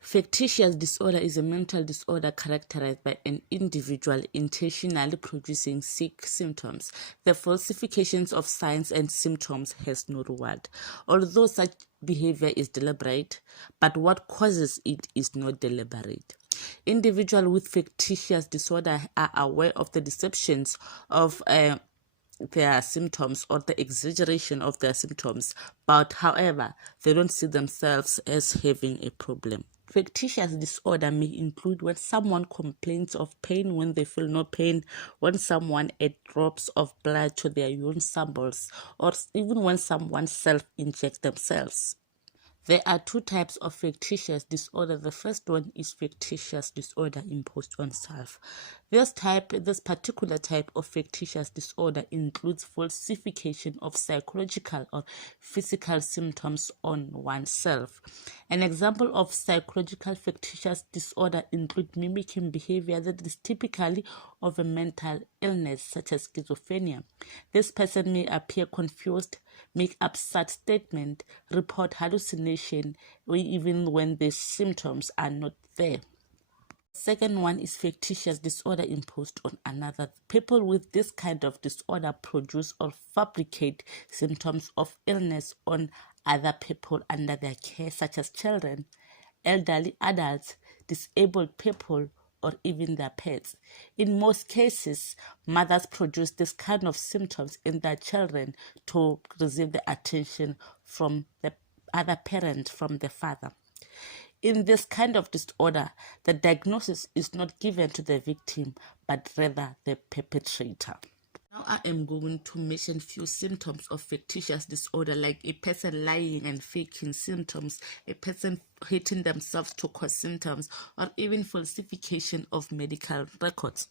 Factitious disorder is a mental disorder characterized by an individual intentionally producing sick symptoms. The falsifications of signs and symptoms has no reward. Although such behavior is deliberate, but what causes it is not deliberate. Individuals with factitious disorder are aware of the deceptions of their symptoms or the exaggeration of their symptoms, but however, they don't see themselves as having a problem. Factitious disorder may include when someone complains of pain when they feel no pain, when someone adds drops of blood to their urine samples, or even when someone self-injects themselves. There are two types of factitious disorder. The first one is factitious disorder imposed on self. This particular type of factitious disorder includes falsification of psychological or physical symptoms on oneself. An example of psychological factitious disorder includes mimicking behavior that is typically of a mental illness, such as schizophrenia. This person may appear confused, make absurd statements, report hallucination, or even when the symptoms are not there. Second one is factitious disorder imposed on another. People with this kind of disorder produce or fabricate symptoms of illness on other people under their care, such as children, elderly adults, disabled people, or even their pets. In most cases, mothers produce this kind of symptoms in their children to receive the attention from the other parent, from the father. In this kind of disorder, the diagnosis is not given to the victim, but rather the perpetrator. Now I am going to mention few symptoms of factitious disorder, like a person lying and faking symptoms, a person hitting themselves to cause symptoms, or even falsification of medical records.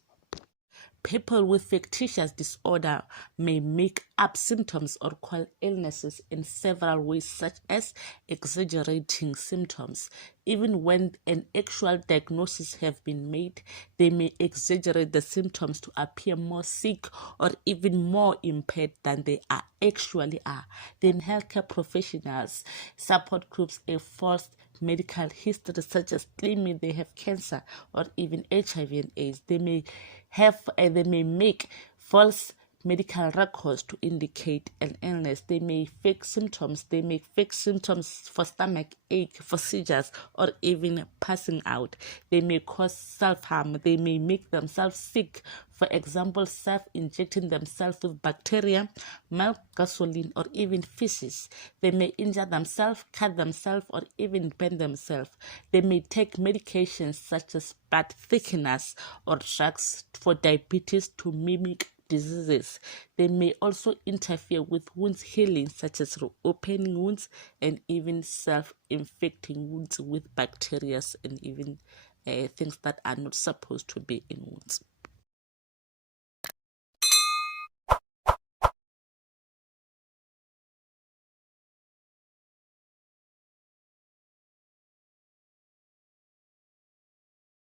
People with factitious disorder may make up symptoms or call illnesses in several ways, such as exaggerating symptoms. Even when an actual diagnosis has been made, they may exaggerate the symptoms to appear more sick or even more impaired than they actually are. Then healthcare professionals, support groups, a false medical history such as claiming they have cancer or even HIV and AIDS. They may make false medical records to indicate an illness. They may fake symptoms. They make fake symptoms for stomach ache, for seizures, or even passing out. They may cause self-harm. They may make themselves sick. For example, self-injecting themselves with bacteria, milk, gasoline, or even feces. They may injure themselves, cut themselves, or even burn themselves. They may take medications such as blood thickeners or drugs for diabetes to mimic diseases. They may also interfere with wounds healing, such as reopening wounds and even self-infecting wounds with bacteria and even things that are not supposed to be in wounds.